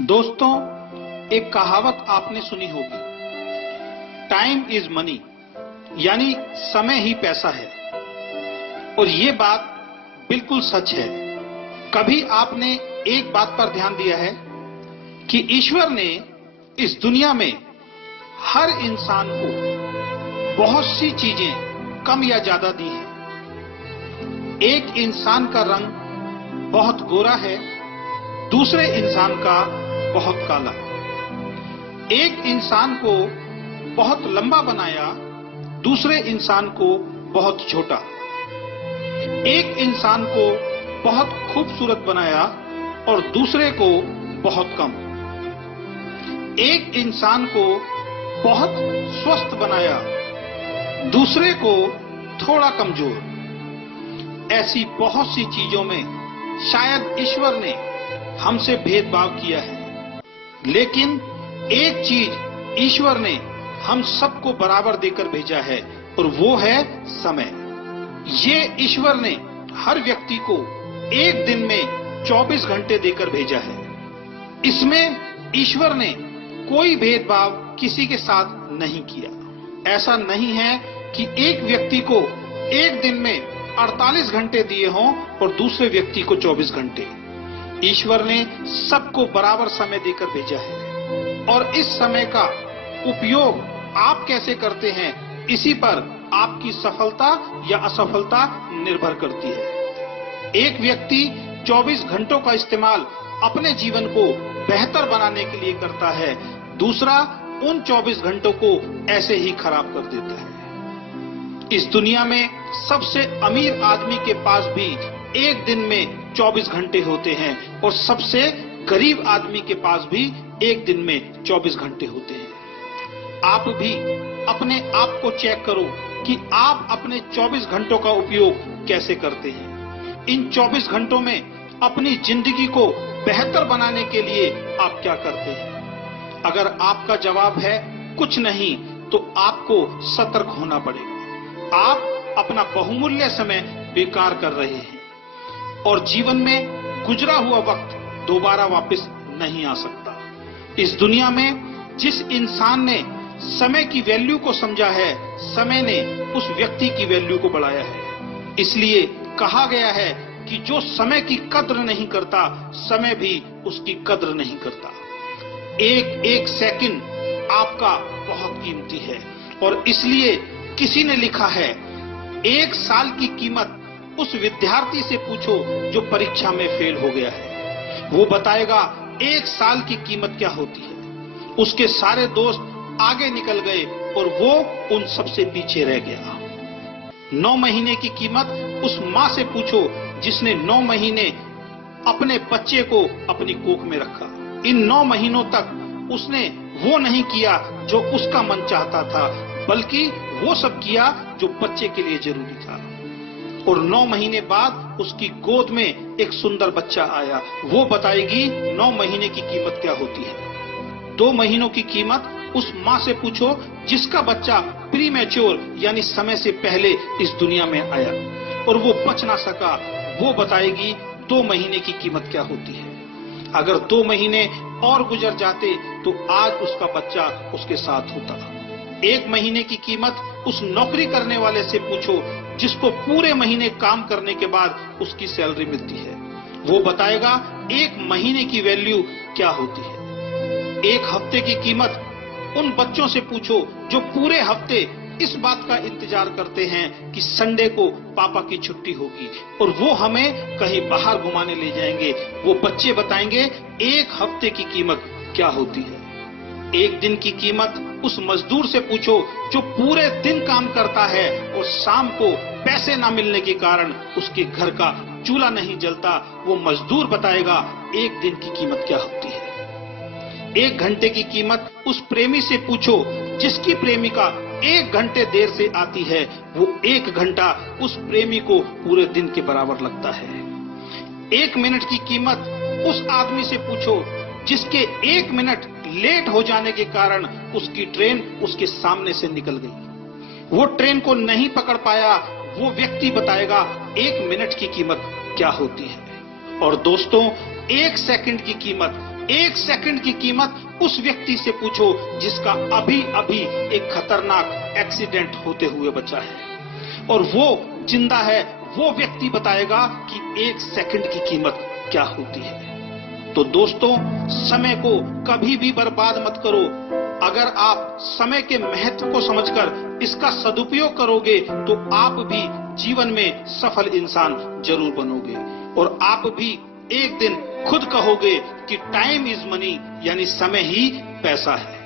दोस्तों, एक कहावत आपने सुनी होगी, टाइम इज मनी, यानी समय ही पैसा है। और ये बात बिल्कुल सच है। कभी आपने एक बात पर ध्यान दिया है कि ईश्वर ने इस दुनिया में हर इंसान को बहुत सी चीजें कम या ज्यादा दी हैं। एक इंसान का रंग बहुत गोरा है, दूसरे इंसान का बहुत काला। एक इंसान को बहुत लंबा बनाया, दूसरे इंसान को बहुत छोटा। एक इंसान को बहुत खूबसूरत बनाया और दूसरे को बहुत कम। एक इंसान को बहुत स्वस्थ बनाया, दूसरे को थोड़ा कमजोर। ऐसी बहुत सी चीजों में शायद ईश्वर ने हमसे भेदभाव किया है, लेकिन एक चीज ईश्वर ने हम सबको बराबर देकर भेजा है और वो है समय। ये ईश्वर ने हर व्यक्ति को एक दिन में 24 घंटे देकर भेजा है। इसमें ईश्वर ने कोई भेदभाव किसी के साथ नहीं किया। ऐसा नहीं है कि एक व्यक्ति को एक दिन में 48 घंटे दिए हों और दूसरे व्यक्ति को 24 घंटे। ईश्वर ने सबको बराबर समय देकर भेजा है और इस समय का उपयोग आप कैसे करते हैं, इसी पर आपकी सफलता या असफलता निर्भर करती है। एक व्यक्ति 24 घंटों का इस्तेमाल अपने जीवन को बेहतर बनाने के लिए करता है, दूसरा उन 24 घंटों को ऐसे ही खराब कर देता है। इस दुनिया में सबसे अमीर आदमी के पास भी एक दिन में 24 घंटे होते हैं और सबसे गरीब आदमी के पास भी एक दिन में 24 घंटे होते हैं। आप भी अपने आप को चेक करो कि आप अपने 24 घंटों का उपयोग कैसे करते हैं। इन 24 घंटों में अपनी जिंदगी को बेहतर बनाने के लिए आप क्या करते हैं? अगर आपका जवाब है कुछ नहीं, तो आपको सतर्क होना पड़ेगा। आप अपना बहुमूल्य समय बेकार कर रहे हैं और जीवन में गुजरा हुआ वक्त दोबारा वापस नहीं आ सकता। इस दुनिया में जिस इंसान ने समय की वैल्यू को समझा है, समय ने उस व्यक्ति की वैल्यू को बढ़ाया है। इसलिए कहा गया है कि जो समय की कद्र नहीं करता, समय भी उसकी कद्र नहीं करता। एक एक सेकंड आपका बहुत कीमती है और इसलिए किसी ने लिखा है, एक साल की कीमत उस विद्यार्थी से पूछो जो परीक्षा में फेल हो गया है। वो बताएगा एक साल की कीमत क्या होती है। उसके सारे दोस्त आगे निकल गए और वो उन सबसे पीछे रह गया। 9 महीने की कीमत उस माँ से पूछो जिसने 9 महीने अपने बच्चे को अपनी कोख में रखा। इन 9 महीनों तक उसने वो नहीं किया जो उसका मन चाहता था, बल्कि वो सब किया जो बच्चे के लिए जरूरी था। और 9 महीने बाद उसकी गोद में एक सुंदर बच्चा आया। वो बताएगी 9 महीने की कीमत क्या होती है। 2 महीनों की कीमत उस माँ से पूछो जिसका बच्चा प्रीमैच्योर यानी समय से पहले इस दुनिया में आया और वो बच ना सका। वो बताएगी 2 महीने की कीमत क्या होती है। अगर 2 महीने और गुजर जाते तो आज उसका बच्चा उसके साथ होता। 1 महीने की कीमत उस नौकरी करने वाले से पूछो जिसको पूरे महीने काम करने के बाद उसकी सैलरी मिलती है। वो बताएगा 1 महीने की वैल्यू क्या होती है। 1 हफ्ते की कीमत उन बच्चों से पूछो जो पूरे हफ्ते इस बात का इंतजार करते हैं कि संडे को पापा की छुट्टी होगी और वो हमें कहीं बाहर घुमाने ले जाएंगे। वो बच्चे बताएंगे 1 हफ्ते की कीमत क्या होती है। 1 दिन की कीमत उस मजदूर से पूछो जो पूरे दिन काम करता है और शाम को पैसे ना मिलने के कारण उसके घर का चूल्हा नहीं जलता। वो मजदूर बताएगा 1 दिन की कीमत क्या होती है। 1 घंटे की कीमत उस प्रेमी से पूछो जिसकी प्रेमिका 1 घंटे देर से आती है। वो 1 घंटा उस प्रेमी को पूरे दिन के बराबर लगता है। 1 मिनट की कीमत उस आदमी से पूछो जिसके 1 मिनट लेट हो जाने के कारण उसकी ट्रेन उसके सामने से निकल गई। वो ट्रेन को नहीं पकड़ पाया। वो व्यक्ति बताएगा 1 मिनट की कीमत क्या होती है। और दोस्तों, 1 सेकंड की कीमत 1 सेकंड की कीमत उस व्यक्ति से पूछो जिसका अभी अभी एक खतरनाक एक्सीडेंट होते हुए बचा है, और वो जिंदा है, वो व्यक्ति बताएगा कि 1 सेकंड की कीमत क्या होती है। तो दोस्तों, समय को कभी भी बर्बाद मत करो। अगर आप समय के महत्व को समझकर इसका सदुपयोग करोगे तो आप भी जीवन में सफल इंसान जरूर बनोगे, और आप भी एक दिन खुद कहोगे कि टाइम इज मनी, यानी समय ही पैसा है।